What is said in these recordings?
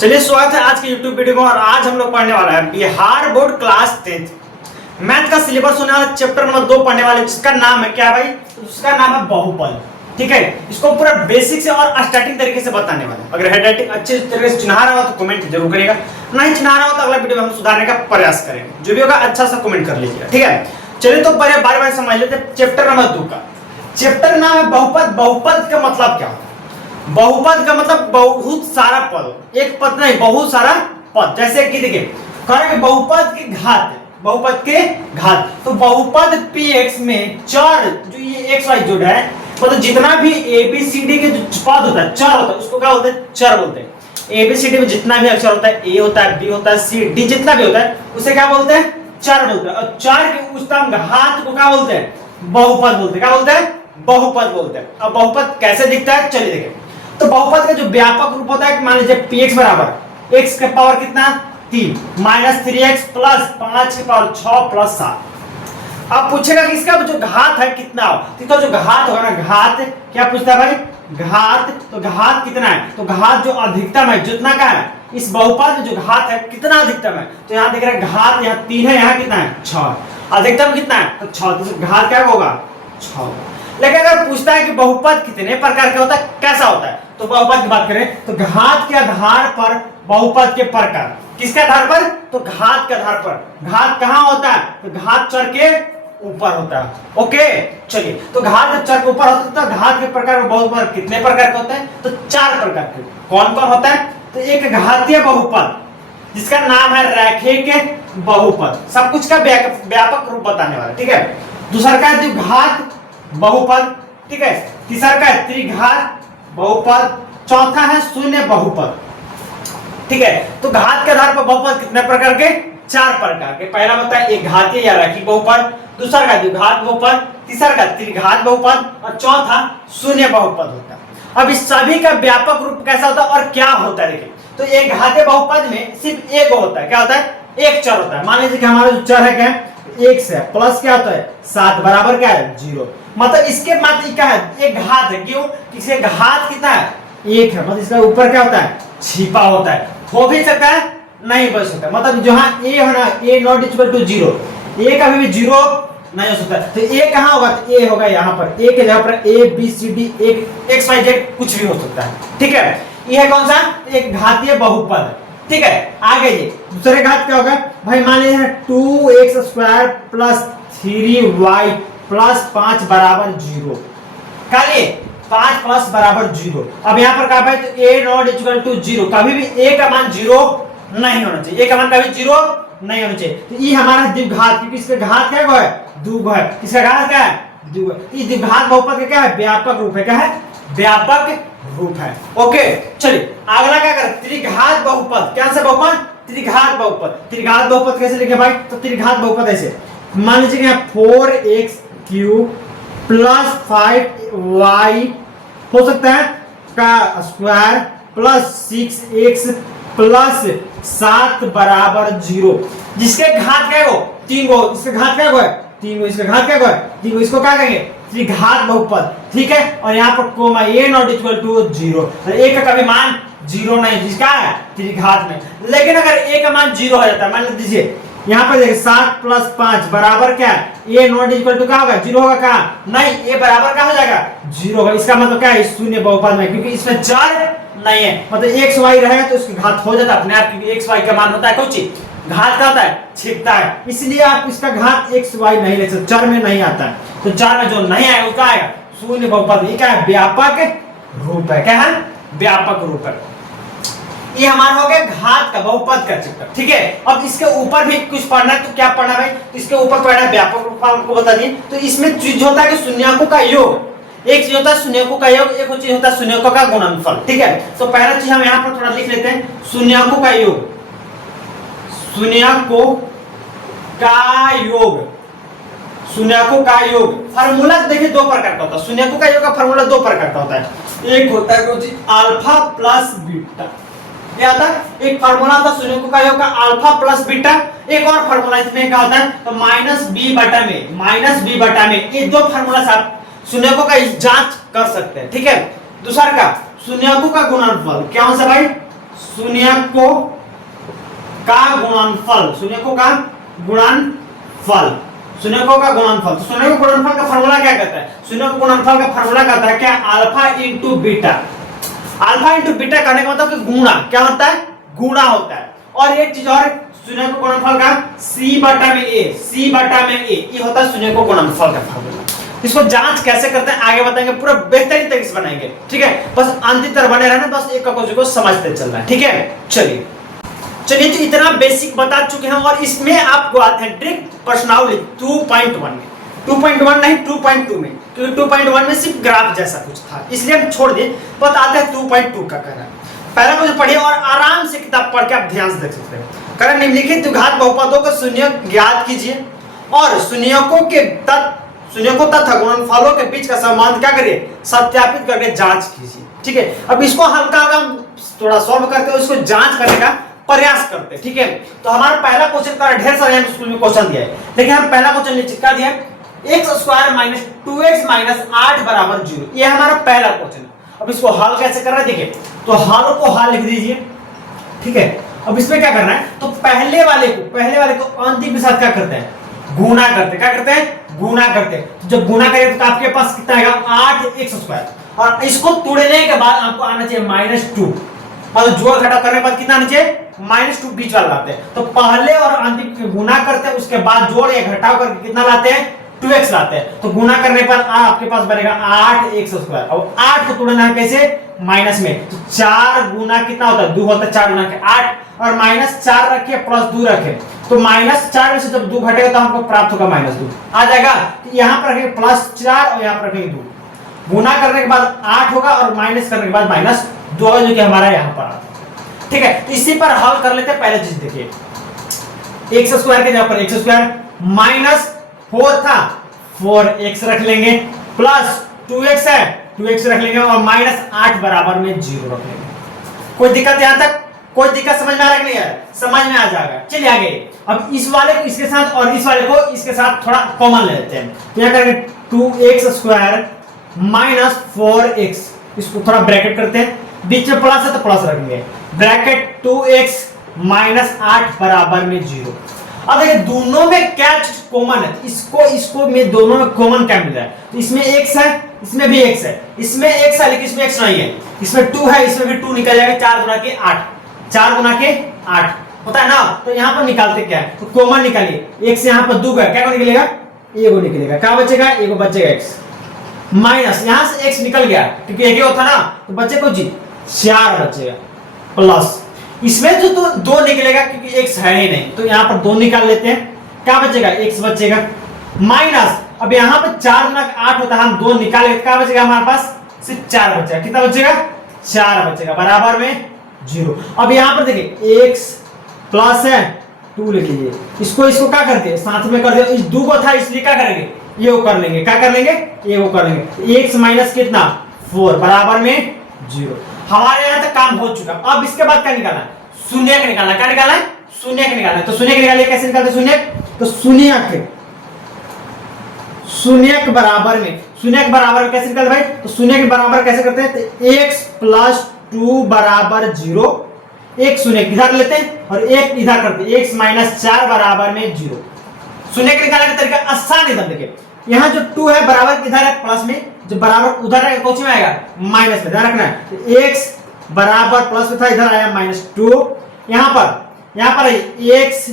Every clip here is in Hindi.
चलिए स्वागत है आज के YouTube वीडियो में। और आज हम लोग पढ़ने वाला है Bihar board class 10th math का सिलेबस होने वाला चैप्टर नंबर 2 पढ़ने वाले, जिसका नाम है क्या भाई? उसका नाम है बहुपद। ठीक है, इसको पूरा बेसिक से और स्टार्टिंग तरीके से बताने वाले। अगर हैंडराइटिंग अच्छे तरीके से चिन्हा रहा हो तो कमेंट जरूर करिएगा, नहीं चिन्हा रहा हो तो अगला वीडियो में हम सुधारने का प्रयास करेंगे। जो भी होगा अच्छा सा कमेंट कर लीजिएगा। ठीक है, चलिए तो बारे बारे समझ लेते हैं चैप्टर नंबर 2 का। चैप्टर नाम है बहुपद। बहुपद का मतलब क्या होता है? बहुपद का मतलब बहुत सारा पद, एक पद नहीं बहुत सारा पद। जैसे कि देखिए करेंगे बहुपद के घात, बहुपद के घात। तो बहुपद px में चर जो ये x y जोड़ है, मतलब जितना भी ABCD के जो पद होता है, चर होता है, उसको क्या बोलते हैं? चर बोलते हैं। ABCD में जितना भी अक्षर होता है, A होता है, B होता है, C D जितना भी होता है, उसे क्या बोलते हैं? चर बोलते हैं। और चर के उच्चतम घात को क्या बोलते हैं? बहुपद बोलते हैं। क्या बोलते हैं? बहुपद बोलते हैं। अब बहुपद कैसे दिखता है चलिए देखें। तो बहुपद का जो व्यापक रूप होता है, मान लीजिए px बराबर x का पावर कितना 3 माइनस 3x प्लस 5 की पावर 6 प्लस 7। अब पूछेगा कि इसका जो घात है कितना हो, तो इसका जो घात होगा ना, घात क्या पूछता है भाई? घात। तो घात कितना है? तो घात जो अधिकतम है जितना का है इस बहुपद में जो घात है कितना अधिकतम है? तो यहाँ देख रहे हैं घात यहाँ 3 है, यहाँ कितना है 6। अधिकतम कितना है? तो 6। तो घात क्या होगा? 6। लेकिन अगर पूछता है कि बहुपद कितने प्रकार का होता है, कैसा होता है, तो बहुपद की बात करें तो घात के आधार पर बहुपद के प्रकार। किसके आधार पर? तो घात के आधार पर। घात कहां होता है? तो घात चर के ऊपर होता है। ओके चलिए, तो घात जब चर के ऊपर होता है तो घात के प्रकार में बहुपद कितने प्रकार के होते हैं? तो 4 प्रकार के। कौन कौन होता है? तो एक घातीय बहुपद जिसका नाम है रैखिक बहुपद, सब कुछ का व्यापक रूप बताने वाला। ठीक है, दूसरा का द्विघात बहुपद। ठीक है, तीसरा का त्रिघात बहुपद, चौथा है शून्य बहुपद। ठीक है, तो घात के आधार पर बहुपद कितने प्रकार के? 4 प्रकार के। पहला बताया एक घातीय या रैखिक बहुपद, दूसरा का द्विघात बहुपद, तीसरा का त्रिघात बहुपद और चौथा शून्य बहुपद होता है। अब इस सभी का व्यापक रूप कैसा होता है और क्या होता है देखिए। तो एक घातीय बहुपद में सिर्फ एक होता है। क्या होता है? एक चर होता है। मान लीजिए कि हमारा जो चर है क्या है? x है, प्लस क्या होता है 7 बराबर क्या है 0। मतलब इसके मात्र क्या है? एक घात है। क्यों? इसके घात कितना है? 1 है। मतलब इसका ऊपर क्या होता है? छिपा होता है। हो भी सकता है, नहीं बन सकता। मतलब जहां a है ना, a not equal to 0, a कभी भी 0 नहीं हो सकता। तो a कहां होगा? तो a होगा यहां पर। a के जगह पर a b c d x y z कुछ भी हो सकता है। ठीक है, ये है कौन सा? एक घातीय बहुपद। ठीक है, आगे जी दूसरे घात क्या होगा भाई? मान लीजिए 2x² प्लस 3y प्लस 5 बराबर 0। कालिए 5 प्लस बराबर 0। अब यहाँ पर कहा भाई तो a नॉट इक्वल टू 0, कभी भी a का मान 0 नहीं होना चाहिए। a का मान कभी 0 नहीं होना चाहिए। तो ये हमारा द्विघात, क्योंकि इसका घात क्या है? द्विघ है। इसका घात क्या है? द्विघ। ये द्विघात बहुपद का क्या है? व्यापक रूप है। क्या है? व्यापक रूप है। ओके चलिए अगला क्या करें? त्रिघात बहुपद। क्या से बहुपद? त्रिघात बहुपद। त्रिघात बहुपद कैसे लिखे भाई? तो त्रिघात बहुपद ऐसे मान लीजिए कि 4x³ प्लस 5y हो सकता है का स्क्वायर प्लस 6x प्लस 7 बराबर 0। जिसके घात क्या है वो? 3 गो। इसके घात क्या है? 3 गो। इसका घात क्या है? 3 गो। इसको क्या कहेंगे? त्रिघात बहुपद। ठीक है, और यहाँ पर comma a not equal to 0। a का कभी मान 0 नहीं, जिसका है त्रिघात में। लेकिन अगर a का मान 0 हो जाता है, मान लीजिए यहाँ पर देखिए 7 प्लस 5 बराबर क्या है? a नॉट इक्वल टू क्या होगा? 0 होगा। कहाँ? नहीं, a बराबर क्या हो जाएगा? 0 होगा। इसका मतलब क्या है? शून्य बहुपद में, क्योंकि इसमें चर नहीं है। मतलब x y रहेगा तो उसकी घात हो जाता है अपने आप, क्योंकि x y का मान होता है कुछ घात का होता है छिपता है। इसलिए आप इसका घात x y नहीं ले सकते, चर में नहीं आता है। तो चर में जो नहीं आएगा उसका आएगा शून्य बहुपद। ये क्या है? व्यापक रूप है। क्या है? व्यापक रूप है। ये हमारा हो गया घात का बहुपद का चैप्टर। ठीक है, अब इसके ऊपर भी कुछ पढ़ना है। तो क्या पढ़ना भाई? तो इसके ऊपर पढ़ना है व्यापक रूप। आपको बता दिए तो इसमें चीज होता है कि शून्यकों का योग। एक चीज होता है शून्यकों का योग, एक चीज होता है शून्यकों का गुणनफल। ठीक है, तो पहला चीज हम यहाँ पर थोड़ा लिख लेते हैं, शून्यकों का योग। शून्यकों का योग, शून्यकों का योग फार्मूला देखिए 2 प्रकार का होता है। शून्यकों का योग का फार्मूला 2 प्रकार का होता है। एक होता है अल्फा प्लस बीटा। क्या होता है? एक फार्मूला होता है शून्यकों का योग का अल्फा प्लस बीटा। एक और फार्मूला इसमें क्या होता है? तो माइनस बी बटा में। ये 2 फार्मूला से आप शून्यकों का जांच कर सकते हैं। ठीक है, दूसरा का शून्यकों का गुणनफल। क्या हो भाई? शून्यकों का गुणनफल, शून्यकों का गुणनफल, शून्यकों का गुणनफल। तो शून्य को गुणनफल का फार्मूला क्या कहता है? शून्य को गुणनफल का फार्मूला कहता है क्या? Alpha into beta. Alpha into beta कहने का मतलब कि गुणा, क्या होता है? गुणा होता है। और एक चीज और, शून्य को गुणनफल का c बटा में a, c बटा में a, ये होता है शून्य को गुणनफल का फार्मूला। इसको जांच कैसे करते हैं आगे बताएंगे, पूरा बेहतरीन तरीके से बनाएंगे, ठीक है? बस अंतिम तक बने रहना, बस एक को समझते चलना है, ठीक है? चलिए तो इतना बेसिक बता चुके हैं और इसमें आपको आते हैं ट्रिक प्रश्नावली 2.1 में, 2.1 नहीं 2.2 में, क्योंकि 2.1 में सिर्फ ग्राफ जैसा कुछ था इसलिए हम छोड़ दिए। बस आते हैं 2.2 का कहना। पहला कुछ पढ़िए और आराम से किताब पढ़ के आप ध्यान से देख सकते हैं। कारण निम्नलिखित द्विघात बहुपदों का शून्य ज्ञात कीजिए और शून्यकों तथा गुणनफलों के बीच का संबंध क्या करिए? सत्यापित करके जांच कीजिए, ठीक है? अब इसको हल्का हम थोड़ा सॉल्व करते हैं, इसको जांच करने का प्रयास करते हैं, ठीक है? तो हमारा पहला क्वेश्चन का ढेर सारे हम स्कूल में क्वेश्चन दिया है, लेकिन हम पहला क्वेश्चन नीचे क्या दिया है? x² माइनस 2x माइनस 8 बराबर 0, ये हमारा पहला क्वेश्चन। अब इसको हल कैसे करना है देखिए, तो हल को हल लिख दीजिए, ठीक है? अब इसमें क्या करना है, तो पहले वाले को अंतिम के साथ क्या करते हैं? गुणा करते। क्या करते हैं? गुणा करते। तो जब गुणा करेंगे तो आपके पास कितना आएगा? 8x², और इसको तोड़ने के बाद आपको आना चाहिए -2, मतलब जोड़ घटाव करने के बाद कितना आना चाहिए? -2 बीच वाला लाते हैं। तो पहले और अंतिम गुणा करते हैं, उसके बाद जोड़ या घटाव करके कितना लाते हैं? 2x लाते हैं। तो गुणा करने पर आपके पास बनेगा 8x²। अब 8 को तोड़ना है कैसे? माइनस में, तो 4 गुना कितना होता है? 2 होता है, 4 गुना के 8, और -4 रखिए प्लस 2 रखे, तो -4 में से जब 2 घटेगा तो हमको प्राप्त होगा -2 आ जाएगा। तो यहाँ पर रखेंगे +4 और यहाँ पर रखेंगे 2, गुना करने के बाद 8 होगा और माइनस करने के बाद -2 होगा, जो कि हमारा यहाँ पर आता है, ठीक है? तो इसी पर हल कर लेते हैं। पहले चीज देखिए, x² के जगह पर x² माइनस 4 था, 4x रख लेंगे, प्लस 2x है, 2x रख लेंगे, और -8 बराबर में 0 रख लेंगे। कोई दिक्कत यहाँ तक? कोई दिक्कत समझ में आ रहा है कि नहीं है? समझ में आ जाएगा। चलिए आगे, अब इस वाले को इसके साथ और इस वाले को इसके साथ थोड़ा कॉमन ले लेते हैं। तो यहाँ करेंगे 2x² माइनस 4x, इसको थोड़ा ब्रैकेट करते हैं, बीच में प्लस है तो प्लस रखेंगे, ब्रैकेट 2x माइनस 8 बराबर में 0। अब देखिए दोनों में क्या कॉमन है, इसको में दोनों में कॉमन क्या मिल रहा है? तो इसमें x है, इसमें भी x है, इसमें x है लेकिन इसमें x नहीं है, इसमें 2 है, इसमें भी 2 निकल जाएगा, 4 गुना के 8, 4 गुना के 8 होता है ना? तो यहाँ पर निकालते क्या है? तो कॉमन निकालिए, x यहाँ पर 2 है, क्या निकलेगा? a निकलेगा, क्या बचेगा? a बचेगा x, माइनस यहाँ से x निकल गया क्योंकि एक होता ना, तो बच्चे को जी 4 बचेगा, प्लस इसमें जो तो 2 निकलेगा क्योंकि x है ही नहीं, तो यहाँ पर 2 निकाल लेते हैं, क्या बचेगा? x बचेगा, माइनस अब यहाँ पर 4 गुना 8 होता है, हम 2 निकाले, क्या बचेगा हमारे पास? सिर्फ 4 बचेगा। कितना बचेगा? 4 बचेगा, बराबर में 0। अब यहाँ पर देखिए x प्लस है 2 लिख लीजिए, इसको क्या करते हैं? साथ में कर दे, इस 2 को था इसलिए क्या करेंगे? ये वो कर लेंगे, क्या कर लेंगे? ये वो कर लेंगे, x माइनस कितना? 4 बराबर में 0। हमारे यहाँ तक काम हो चुका। अब इसके बाद क्या निकालना है? शून्यक निकालना। क्या निकालना है? शून्यक निकालना है। तो शून्यक निकालिए, कैसे निकालते हैं शून्यक? तो शून्यक बराबर में कैसे निकालते भाई? तो शून्यक बराबर कैसे करते हैं? तो x प्लस 2 बराबर 0, एक शून्यक इधर लेते हैं और एक इधर करते हैं, x माइनस 4 बराबर में 0। शून्यक निकालने का तरीका आसान एकदम। देखिए यहाँ जो 2 है बराबर इधर है प्लस में, जो बराबर उधर है कौन में आएगा? माइनस में, ध्यान रखना है। तो x बराबर प्लस में था, इधर आया -2, यहाँ पर x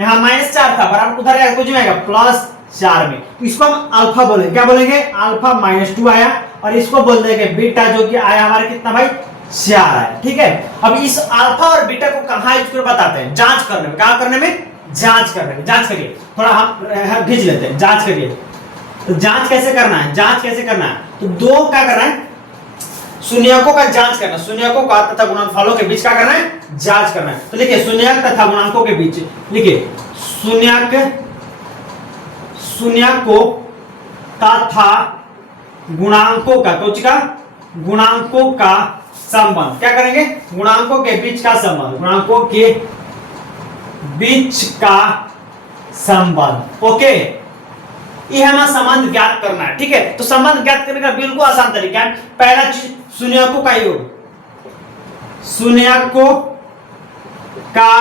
यहाँ -4 था, बराबर उधर आएगा कौन में आएगा? +4 में। तो इसको हम अल्फा बोलेंगे, क्या बोलेंगे? अल्फा -2 आया, और इसको बोल देंगे बीटा, जो कि आया हमारे कितना भाई? 4 आया, ठीक है? अब इस अल्फा और बीटा को कहाँ यूज कर बताते हैं? जांच करने में। कहाँ करने में? जांच करने में। जांच करिए, थोड़ा हम खींच लेते हैं, जांच करिए। तो जांच कैसे करना है? तो 2 क्या करना है? शून्यकों का जांच करना, शून्यकों का तथा गुणनफलों के बीच क्या करना है? जांच करना है। तो लिखिए शून्यक तथा गुणांकों के बीच, लिखिए शून्यकों तथा गुणांकों का गुणांकों का संबंध। क्या करेंगे? गुणांकों के बीच का संबंध, गुणांकों के बीच का संबंध। ओके, ये हमें संबंध ज्ञात करना है, ठीक है? तो संबंध ज्ञात करने का बिल्कुल आसान तरीका है। पहला चीज शून्यकों का योग, शून्यकों का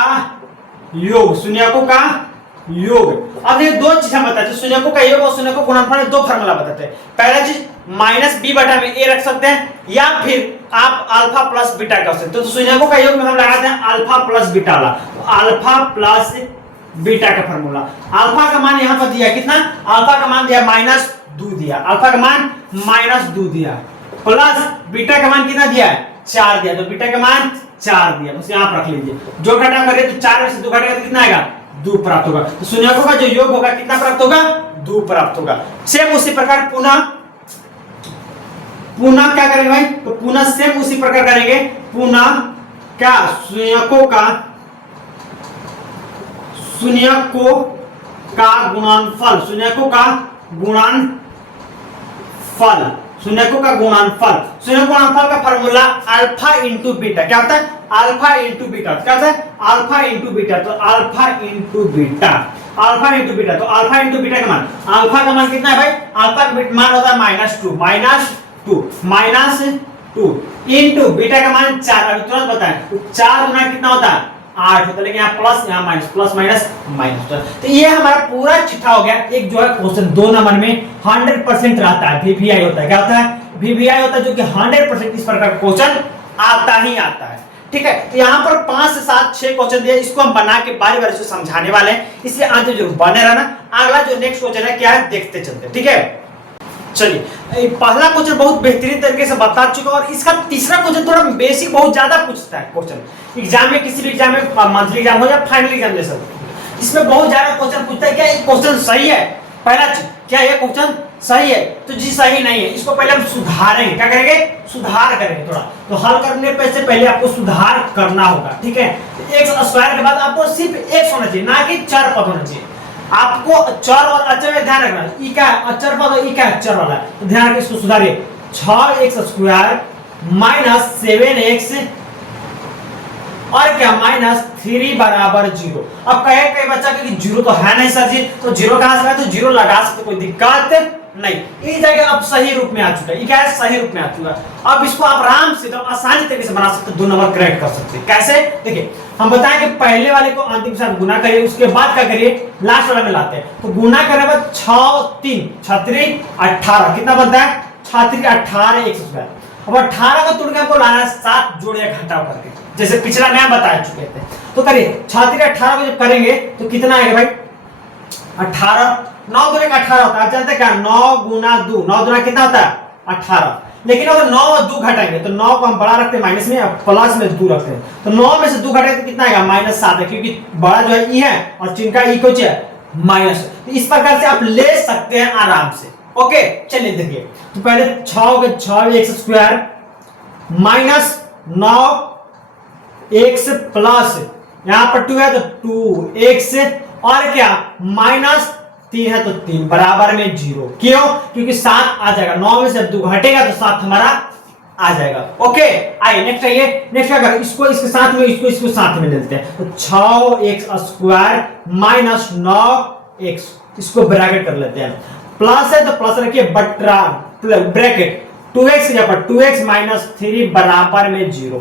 योग, शून्यकों का योग। अब ये दो चीजें बताते हैं, शून्यकों का योग और शून्यकों का गुणनफल, दो फार्मूला बताते हैं। पहला चीज माइनस बी बटा में ए रख सकते हैं, या फिर आप अल्फा प्लस बीटा कर सकते हो। तो शून्यकों का योग में हम लगाते हैं अल्फा प्लस बीटा वाला, अल्फा प्लस बीटा का फार्मूला। अल्फा का मान यहाँ पर दिया कितना, अल्फा का मान दिया -2 दिया, अल्फा का मान -2 दिया, प्लस बीटा का मान कितना दिया है 4 दिया, तो बीटा का मान 4 दिया, बस यहाँ पर रख लीजिए। जो घटा करें तो 4 में से 2 घटेगा तो कितना आएगा 2 प्राप्त होगा। तो शून्यकों का जो योग होगा कितना प्राप्त होगा 2 प्राप्त होगा। सेम उसी प्रकार पुनः क्या करेंगे भाई, तो पुनः सेम उसी प्रकार करेंगे, पुनः क्या शून्यकों का गुणनफल, शून्यकों का गुणनफल का फार्मूला अल्फा इंटू बीटा। क्या होता है अल्फा इंटू बीटा, क्या होता है अल्फा इंटू बीटा, तो अल्फा इंटू बीटा, तो अल्फा इंटू बीटा का मान, अल्फा का मान कितना है भाई, अल्फा का मान होता है -2 इंटू बीटा का मान 4। अभी तुरंत बताएं, तो 4 गुना कितना होता है 8 होता है, लेकिन यहाँ प्लस यहाँ माइनस, प्लस माइनस माइनस। तो ये हमारा पूरा चिट्ठा हो गया। एक जो है क्वेश्चन 2 नंबर में 100% रहता है, वीवीआई होता है। क्या होता है वीवीआई होता है, जो कि 100% इस प्रकार का क्वेश्चन आता ही आता है। ठीक है, तो यहाँ पर 5 से 7 6 क्वेश्चन दिए, इसको हम बना के बारी बारी से समझाने वाले हैं, इसलिए आज जरूर बने रहना। अगला जो नेक्स्ट क्वेश्चन है क्या है देखते चलते, ठीक है। चलिए, पहला क्वेश्चन बहुत बेहतरीन तरीके से बता चुका, और इसका तीसरा क्वेश्चन थोड़ा बेसिक बहुत ज्यादा पूछता है क्वेश्चन एग्जाम में, किसी भी एग्जाम में, मंथली एग्जाम हो या फाइनल एग्जाम जैसा, इसमें बहुत ज्यादा क्वेश्चन पूछता है। क्या ये क्वेश्चन सही है, पहला चीज क्या ये क्वेश्चन सही है, तो जी सही नहीं है, इसको पहले हम सुधारेंगे। क्या करेंगे सुधार करेंगे थोड़ा, तो हल करने से पहले आपको सुधार करना होगा। ठीक है, एक स्क्वायर के बाद आपको सिर्फ x होना चाहिए, ना कि चर पद होना चाहिए। आपको चर और अचर में ध्यान रखना, ई क्या है अचर पद और ई क्या है चर वाला, तो ध्यान रखिए, इसको सुधारिए। 6x² माइनस 7x और क्या -3 बराबर 0। अब कहे कई बच्चा कि 0 तो है नहीं सर जी, तो 0 कहां से आया, तो 0 लगा सकते, कोई दिक्कत नहीं। इस जगह अब सही रूप में आ चुका है, ये क्या है सही रूप में आ चुका है। अब इसको आप आराम से तो आसानी तरीके से बना सकते, 2 नंबर करेक्ट कर सकते हैं। कैसे देखिए, हम बताएं कि पहले वाले को अंतिम के साथ गुना करिए, उसके बाद क्या करिए लास्ट वाला में लाते हैं। तो गुना करने के बाद 6 3 36 18 कितना बनता है 36 18x²। अब 18 को तोड़ के आपको लाना है 7 जोड़ या घटाव करके, जैसे पिछला मैं बता चुके थे। तो करिए 36 18 को जब करेंगे तो कितना आएगा भाई 18, 9 दूनी 18 होता है। आप जानते हैं क्या 9 गुना 2, 9 दूना कितना होता है 18। लेकिन अगर 9 और 2 घटाएंगे तो 9 को हम बड़ा रखते हैं माइनस में, प्लस में 2 रखते हैं, तो 9 में से 2 घटाएंगे तो कितना आएगा -7 है, क्योंकि बड़ा जो है ई है और चिन्ह का ई कुछ है माइनस। तो इस प्रकार से आप ले सकते हैं आराम से। ओके, चलिए देखिए, तो पहले 6x² माइनस 9x प्लस यहां पर 2 है तो 2x और क्या -3 है तो 3 बराबर में 0। क्यों, क्योंकि 7 आ जाएगा, 9 में से 2 घटेगा तो 7 हमारा आ जाएगा। ओके, आइए नेक्स्ट आइए, नेक्स्ट क्या करें, इसको इसके साथ में इसको साथ में लेते हैं। तो 6x² माइनस 9x, इसको ब्रैकेट कर लेते हैं, प्लस है तो प्लस रखिए बट्रा ब्रैकेट 2x यहाँ पर 2x माइनस 3 बराबर में 0।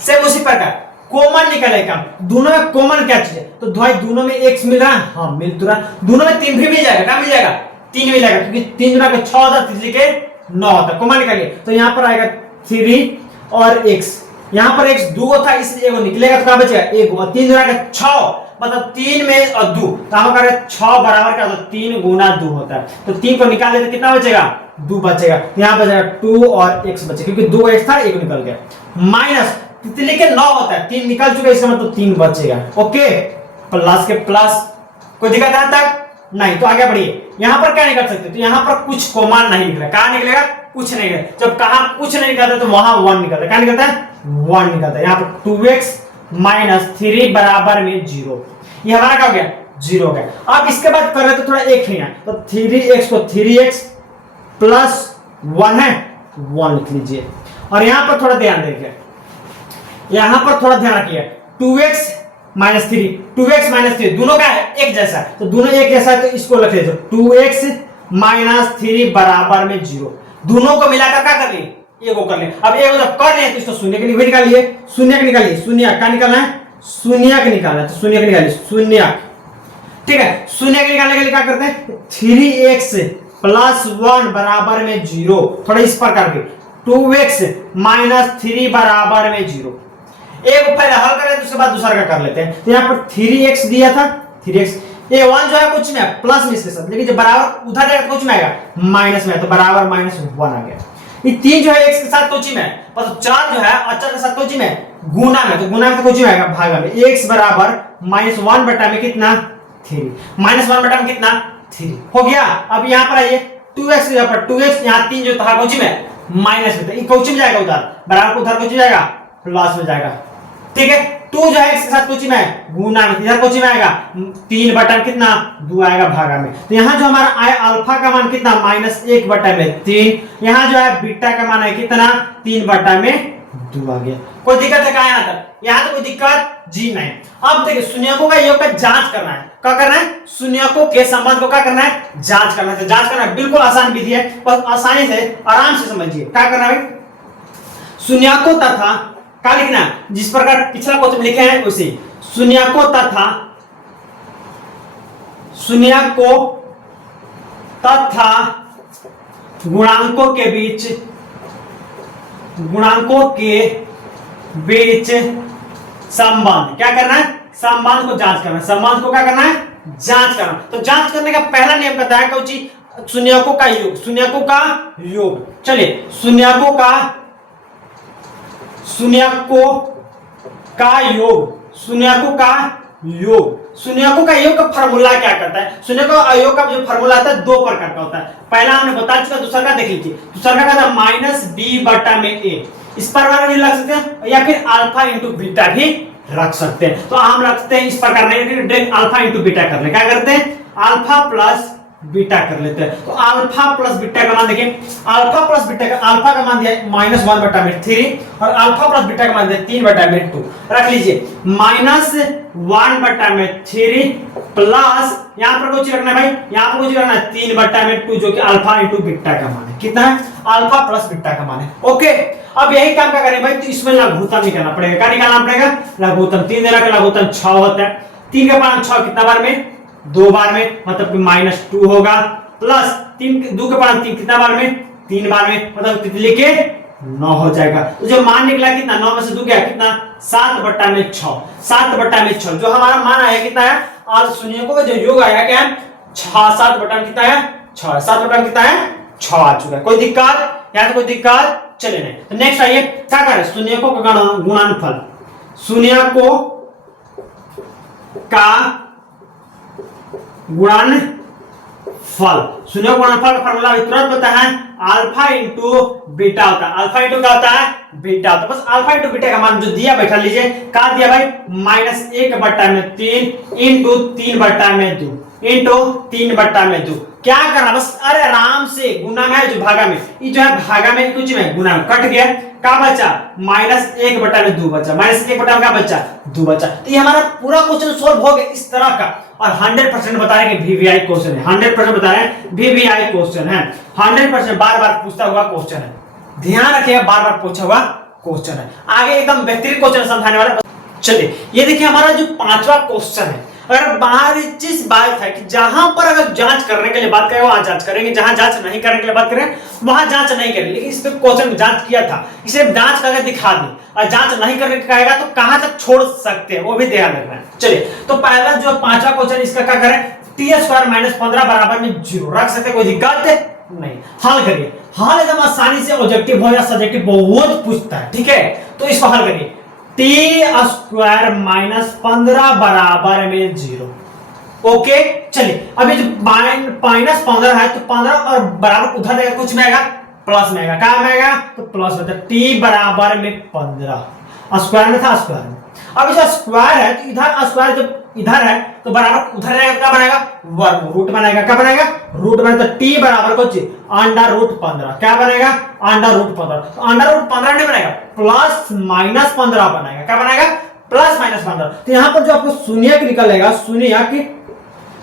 सेम उसी प्रकार कॉमन निकलेगा, दोनों में कॉमन क्या चीज है, तो भाई दोनों में x मिल रहा है, हाँ मिल तो रहा, दोनों में 3 भी मिल जाएगा। क्या मिल जाएगा 3 मिल जाएगा, क्योंकि 3 गुना के 6 होता है, 3 के 9 होता है, कॉमन निकालिए। तो यहाँ पर आएगा 3 और x, यहाँ पर x 2 था इसलिए एगो निकलेगा, तो क्या बचेगा 1 और 3 गुना के 6 मतलब 3 में और 2, तो हम करें 6 बराबर क्या होता है 3 गुना 2 होता है। तो 3 को निकाल देते कितना बचेगा 2 बचेगा, यहाँ बचेगा 2 और x बचेगा, क्योंकि 2x था 1 निकल गया, माइनस लेकिन 9 होता है, 3 निकल चुका है, इसका मतलब 3 बचेगा। ओके, प्लस के प्लस, कोई दिक्कत है तक नहीं, तो आगे बढ़िए। यहां पर क्या निकल सकते, तो यहां पर कुछ कॉमन नहीं निकलेगा, कहां निकलेगा कुछ नहीं निकलेगा। जब कहां कुछ नहीं निकलता तो वहां 1 निकलता है, क्या निकलता है 1 निकलता है। यहां पर 2x माइनस 3 बराबर में 0, ये हमारा क्या हो गया 0 हो गया। अब इसके बाद कर रहे तो थोड़ा एक है, तो 3x को 3x प्लस 1 है 1 लिख लीजिए, और यहां पर थोड़ा ध्यान देखिए, यहां पर थोड़ा ध्यान रखिए 2x माइनस 3 दोनों का है एक जैसा, तो दोनों एक जैसा है, तो इसको लिख लीजिए 2x माइनस 3 बराबर में 0। दोनों को मिलाकर क्या कर लिए ए को कर ले। अब ए को जब कर ले तो इसको शून्य के निकालिए, शून्य के निकालिए, शून्य का निकालना है, शून्य के निकालना है, तो शून्य के निकालिए, शून्य। ठीक है, शून्य के निकालने के लिए क्या करते हैं, 3x + 1 बराबर में 0, थोड़ा इस प्रकार के 2x - 3 बराबर में 0। एक पहले हल करें तो उसके बाद दूसरा का कर लेते हैं। तो यहाँ पर 3x दिया था, 3x, ये 1 जो है कुछ में प्लस में इसके साथ, लेकिन जब बराबर उधर जाएगा तो कुछ में आएगा माइनस में, तो बराबर -1 आ गया। ये 3 जो है x के साथ कुछ में, पर 4 जो है अचर के साथ कुछ में गुना में, तो गुना में तो कुछ में आएगा भागा में, x बराबर -1 बटा में कितना 3, -1 बटा में कितना 3 हो गया। अब यहाँ पर आइए 2x यहाँ पर 2x, यहाँ 3 जो था कुछ में माइनस में, तो ये कुछ में जाएगा उधर, बराबर उधर कुछ जाएगा प्लस में जाएगा। ठीक है, 2 जो है x के साथ कुछ में गुना में, इधर कुछ में आएगा 3 बटा कितना 2 आएगा भागा में। तो यहाँ जो हमारा आया अल्फा का मान कितना -1 बटा में 3, यहाँ जो है बीटा का मान है कितना 3 बटा में 2 आ गया। कोई दिक्कत है क्या यहाँ तक? यहाँ तो कोई दिक्कत जी नहीं। अब देखिए शून्यकों का योग का जांच करना है, क्या करना है, शून्यकों के संबंध को क्या करना है, जांच करना है। तो जांच करना बिल्कुल आसान विधि है, बस आसानी से आराम से समझिए क्या करना है। शून्यकों तथा क्या लिखना है, जिस प्रकार पिछला क्वेश्चन लिखे हैं उसी, शून्यकों तथा गुणांकों के बीच संबंध, क्या करना है, संबंध को जांच करना है। संबंध को क्या करना है, जांच करना। तो जांच करने का पहला नियम कहता है कौची, शून्यकों का योग, शून्यकों का योग। चलिए शून्यकों का योग का फार्मूला क्या करता है, शून्यकों का योग का जो फार्मूला आता है 2 प्रकार का होता है। पहला हमने बता चुका, दूसरा का देख लीजिए। दूसरा का कहता है -b बटा में a, इस प्रकार भी रख सकते हैं या फिर अल्फा इंटू बीटा भी रख सकते हैं। तो हम रखते हैं इस प्रकार नहीं, डायरेक्ट अल्फा इंटू बीटा कर ले, क्या करते हैं अल्फा प्लस बीटा कर लेते हैं। तो अल्फा प्लस बीटा का मान देखिए, अल्फा प्लस बीटा का, अल्फा का मान दिया -1 बटा में 3 और अल्फा प्लस बीटा का मान दिया 3 बटा में 2। रख लीजिए -1 बटा में 3 प्लस यहां पर कुछ रखना है भाई, यहां पर कुछ रखना है 3 बटा में 2 जो कि अल्फा इंटू बीटा का मान है, कितना है अल्फा प्लस बीटा का मान है। ओके, अब यही काम क्या करें भाई, तो इसमें लघुत्तम निकालना पड़ेगा। क्या निकालना पड़ेगा, लघुत्तम। 3 देना का लघुत्तम 6 होता है, 3 का पावर 6 कितना बार में, 2 बार में, मतलब कि -2 होगा, प्लस 2 के पावर 3 कितना बार में, 3 बार में, मतलब कितने लिखे 9 हो जाएगा। तो जो मान निकला कितना, 9 में से 2 गया कितना 7 बटा में 6, 7 बटा में 6 जो हमारा मान आया कितना है, और शून्यकों का जो योग आया क्या है 6, 7 बटा में कितना है 6, 7 बटा में कितना है 6 आ चुका है। कोई दिक्कत, यहाँ तो कोई दिक्कत चले नहीं। तो नेक्स्ट आइए क्या करें, शून्यकों का गुणनफल, शून्यकों का गुणनफल, शून्य गुणनफल का फार्मूला तुरंत पता है, अल्फा इंटू बीटा होता है। अल्फा इंटू क्या होता है, बीटा होता है। बस अल्फा इंटू बीटा का मान जो दिया बैठा लीजिए, क्या दिया भाई -1 बटा में 3 इंटू 3 बटा में 2 इंटू 3 बटा में 2। क्या करना, बस अरे आराम से गुना में है जो भागा में, ये जो है भागा में कुछ में गुना में कट गया, क्या बचा -1 बटा में 2 बचा, -1 बटा में क्या बचा 2 बचा। तो ये हमारा पूरा क्वेश्चन सोल्व हो गया इस तरह का, और 100% बता रहे हैं कि वीवीआई क्वेश्चन है, 100% बता रहे हैं वीवीआई क्वेश्चन है, 100% बार-बार पूछता हुआ क्वेश्चन है, ध्यान रखिएगा बार-बार पूछा हुआ क्वेश्चन है। आगे एकदम बेहतरीन क्वेश्चन समझाने वाला। चलिए ये देखिए हमारा जो 5वां क्वेश्चन है, अगर बाहर चीज बात है कि जहां पर अगर जांच करने के लिए बात करें वहां जांच करेंगे, जहां जांच नहीं करने के लिए बात करें वहां जांच नहीं करेंगे। लेकिन इस पे क्वेश्चन में जांच किया था, इसे जांच करके दिखा दी, और जांच नहीं करने का कहेगा तो कहां तक छोड़ सकते हैं वो भी ध्यान रखना है। चलिए तो पहला जो 5वां क्वेश्चन, इसका क्या करें, t² - 15 बराबर में 0 रख सकते, कोई दिक्कत नहीं। हल करिए, हल एकदम आसानी से ऑब्जेक्टिव हो या सब्जेक्टिव बहुत पूछता है, ठीक है। तो इसको हल करिए, t² - 15 बराबर में 0। ओके चलिए, अभी जो -15 है तो 15 और बराबर उधर जाएगा कुछ में आएगा प्लस में आएगा, क्या में आएगा तो प्लस में, तो t बराबर में 15, स्क्वायर में था स्क्वायर में। अब इसका स्क्वायर है तो इधर स्क्वायर जब इधर है तो बराबर उधर रहेगा, क्या बनेगा वर्ग रूट बनेगा, क्या बनेगा रूट बनेगा। तो t बराबर कुछ √15, क्या बनेगा √15। तो √15 नहीं बनेगा, +-15 बनेगा, क्या बनेगा +-15। तो यहां पर जो आपको शून्य निकलेगा,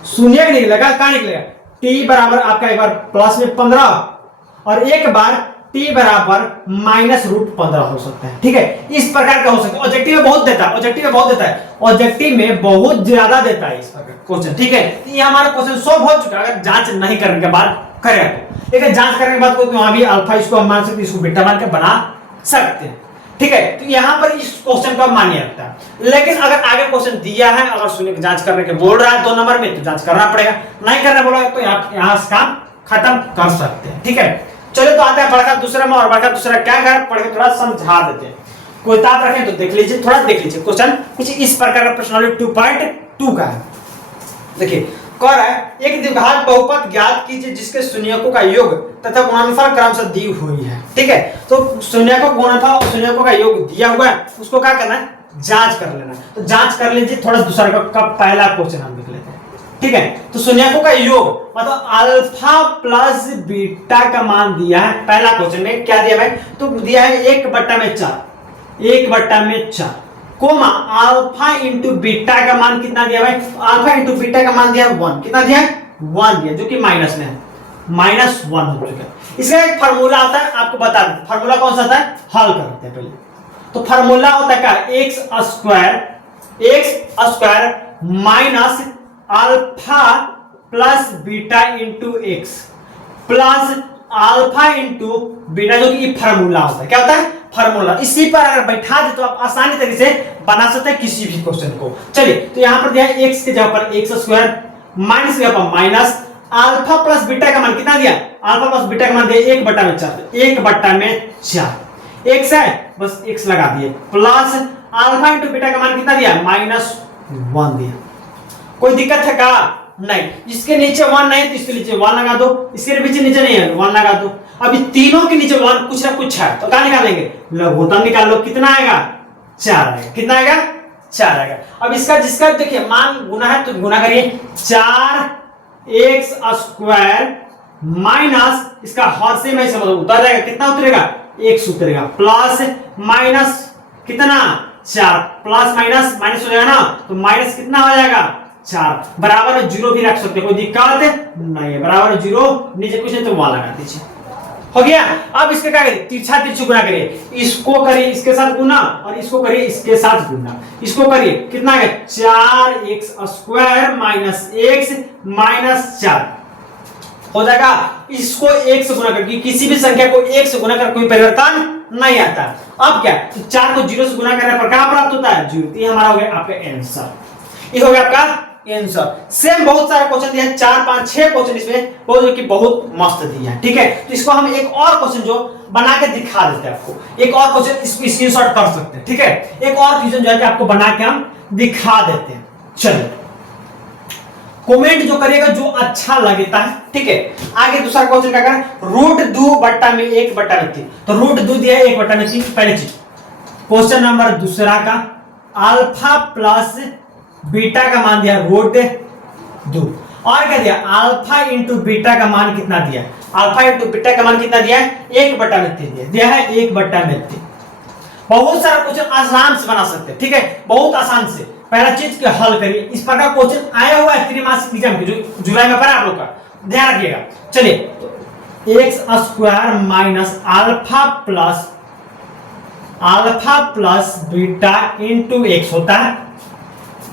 शून्य निकलेगा, क्या निकलेगा t बराबर आपका एक बार +15 और एक बार t बराबर -√15 हो सकता है। ठीक है, इस प्रकार का हो सकता है। ऑब्जेक्टिव में बहुत देता है, ऑब्जेक्टिव में बहुत देता है, ऑब्जेक्टिव में बहुत ज्यादा देता है इस प्रकार क्वेश्चन। ठीक है, ये हमारा क्वेश्चन सॉल्व हो चुका है अगर जांच नहीं करने के बाद करें तो। लेकिन जांच करने के बाद कोई वहां भी अल्फा इसको हम मान सकते हैं, इसको बीटा मान के बना सकते हैं। ठीक है, तो यहाँ पर इस क्वेश्चन को मान्य रखता है। लेकिन अगर आगे क्वेश्चन दिया है, अगर सुनिए जांच करने के बोल रहा है 2 नंबर में, तो जांच करना पड़ेगा। नहीं करना बोला तो आप यहाँ से काम खत्म कर सकते हैं। ठीक है, चलो तो आते हैं बड़का दूसरा में। और बड़का दूसरा क्या कर पढ़ के थोड़ा समझा देते हैं। कोई ताप रखें तो देख लीजिए, थोड़ा देख लीजिए। क्वेश्चन कुछ इस प्रकार का प्रश्नावली 2.2 का है। देखिए कह रहा है एक द्विघात बहुपद ज्ञात कीजिए जिसके शून्यकों का योग तथा गुणनफल क्रमशः दी हुई है। ठीक है, तो शून्यकों गुणनफल और शून्यकों का योग दिया हुआ है, उसको क्या करना है, जांच कर लेना। तो जांच कर लीजिए। थोड़ा दूसरा का पहला क्वेश्चन हम देख लेते हैं। ठीक है, तो शून्यकों का योग मतलब अल्फा प्लस बीटा का मान दिया है। पहला क्वेश्चन में क्या दिया भाई, तो दिया है 1/4 कोमा अल्फा इंटू बीटा का मान कितना दिया भाई, अल्फा इंटू बीटा का मान दिया 1। कितना दिया है, 1 दिया, जो कि माइनस में है, -1 हो चुका है। इसका एक फार्मूला आता है, आपको बता दें फार्मूला कौन सा होता है, हल करते हैं पहले। तो फार्मूला होता है क्या, x² minus alpha plus beta into x plus alpha into beta, जो कि फार्मूला होता है। क्या होता है, फार्मूला। इसी पर अगर बैठा दे तो आप आसानी तरीके से बना सकते हैं किसी भी क्वेश्चन को। चलिए, तो यहां पर दिया है x के जगह पर x² माइनस के जगह पर माइनस अल्फा प्लस बीटा का मान कितना दिया, अल्फा प्लस बीटा का मान दिया 1/4। 1/4 x है, बस x लगा दिए, प्लस अल्फा इंटू बीटा का मान कितना दिया, -1 दिया। कोई दिक्कत है का, नहीं। इसके नीचे 1 नहीं तो इसके नीचे 1 लगा दो, इसके नीचे नहीं है 1 लगा दो। अभी तीनों के नीचे 1 कुछ ना कुछ है, तो क्या निकालेंगे, लघुत्तम निकाल लो। कितना आएगा, 4 आएगा। कितना आएगा, 4 आएगा। अब इसका जिसका देखिए मान गुना है तो गुना करिए, 4x² माइनस इसका हर से में मतलब उतर जाएगा, कितना उतरेगा, x उतरेगा, प्लस माइनस कितना 4, प्लस माइनस माइनस हो जाएगा ना, तो माइनस कितना हो जाएगा 4, बराबर में 0 भी रख सकते हैं, कोई दिक्कत नहीं है। बराबर 0 नीचे कुछ नहीं तो वहां लगा दीजिए, हो गया। अब इसके क्या करिए, तिरछा तिरछी गुना करिए, इसको करिए इसके साथ गुना और इसको करिए इसके साथ गुना। इसको करिए कितना है, 4x² माइनस x माइनस 4 हो जाएगा। इसको 1 से गुना करके, किसी भी संख्या को 1 से गुना कर कोई परिवर्तन नहीं आता। अब क्या, तो 4 को 0 से गुना करने पर क्या प्राप्त होता है, 0। ये हमारा हो गया आपका आंसर, ये हो गया आपका आंसर। सेम बहुत सारा क्वेश्चन दिया है, 4 5 6 क्वेश्चन इसमें बहुत, जो कि बहुत मस्त दिया है। ठीक है, तो इसको हम एक और क्वेश्चन जो बना के दिखा देते हैं आपको, एक और क्वेश्चन इसको स्क्रीनशॉट कर सकते हैं। ठीक है, एक और क्वेश्चन जो है कि आपको बना के हम दिखा देते हैं। चलिए, कमेंट जो करिएगा जो अच्छा लगता है। ठीक है, आगे दूसरा क्वेश्चन क्या करें, √2/1/3। तो √2 दिया है 1/3, पहली चीज। क्वेश्चन नंबर दूसरा का अल्फा प्लस बीटा का मान दिया √2 और क्या दिया, अल्फा इंटू बीटा का मान कितना दिया, अल्फा इंटू बीटा का मान कितना दिया है, 1/3 दिया है, 1/3। बहुत सारा क्वेश्चन आसान से बना सकते हैं। ठीक है, बहुत आसान से पहला चीज के हल करिए। इस प्रकार क्वेश्चन आया हुआ है त्रिमासिक एग्जाम के, जो जुलाई में पढ़ा आप लोग का, ध्यान रखिएगा। चलिए, तो x² minus alpha plus beta into x होता है,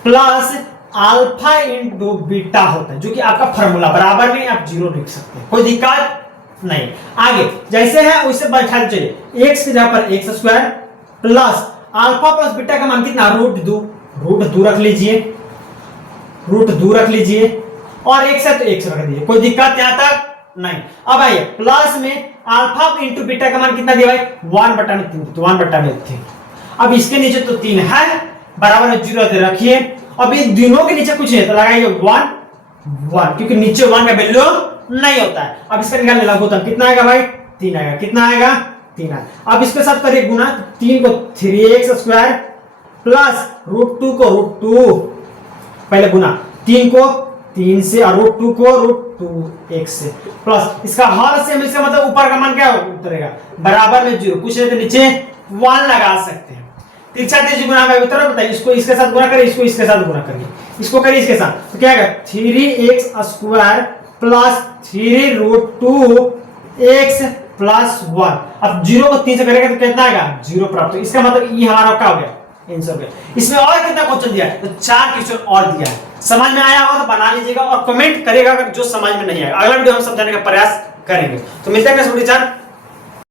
प्लस अल्फा इंटू बीटा होता है, जो कि आपका फॉर्मूला, बराबर में आप 0 लिख सकते हैं, कोई दिक्कत नहीं। आगे जैसे है वैसे बैठा दीजिए, x की जगह पर x² plus alpha plus beta का मान कितना, √2 रख लीजिए, √2 रख लीजिए, और x है तो x रख दीजिए, कोई दिक्कत यहां तक नहीं। अब आइए प्लस में अल्फा इंटू बीटा का मान कितना दिया भाई, 1/3, तो 1/3। अब इसके नीचे तो 3 है, बराबर में 0 रखिए। अब ये दोनों के नीचे कुछ नहीं तो लगाइए 1, क्योंकि नीचे 1 का वैल्यू नहीं होता है। अब इसका निकालने लगो तो कितना आएगा भाई, 3 आएगा। कितना आएगा, 3 आएगा। अब इसके साथ करिए गुना, 3 को 3x² प्लस √2 को √2, पहले गुना, 3 को 3 से और √2 को √2x से, प्लस इसका हर से हमेशा मतलब ऊपर का मान क्या उतरेगा, बराबर में 0, कुछ नहीं तो नीचे 1 लगा सकते हैं। तिरछा तिरछी गुना का उत्तर बताइए, इसको इसके साथ गुना करिए, इसको इसके साथ गुना करिए, इसको करिए इसके साथ, तो क्या आएगा, 3x² प्लस 3 √2x +1। अब 0 को 3 से करेगा तो कितना आएगा 0 प्राप्त। तो इसका मतलब ये हमारा क्या हो गया आंसर हो गया। इसमें और कितना क्वेश्चन दिया है तो 4 क्वेश्चन और दिया है। समझ में आया होगा तो बना लीजिएगा और कमेंट करिएगा अगर जो समझ में नहीं आएगा। अगला वीडियो हम समझाने का प्रयास करेंगे। तो मिलते हैं नेक्स्ट वीडियो।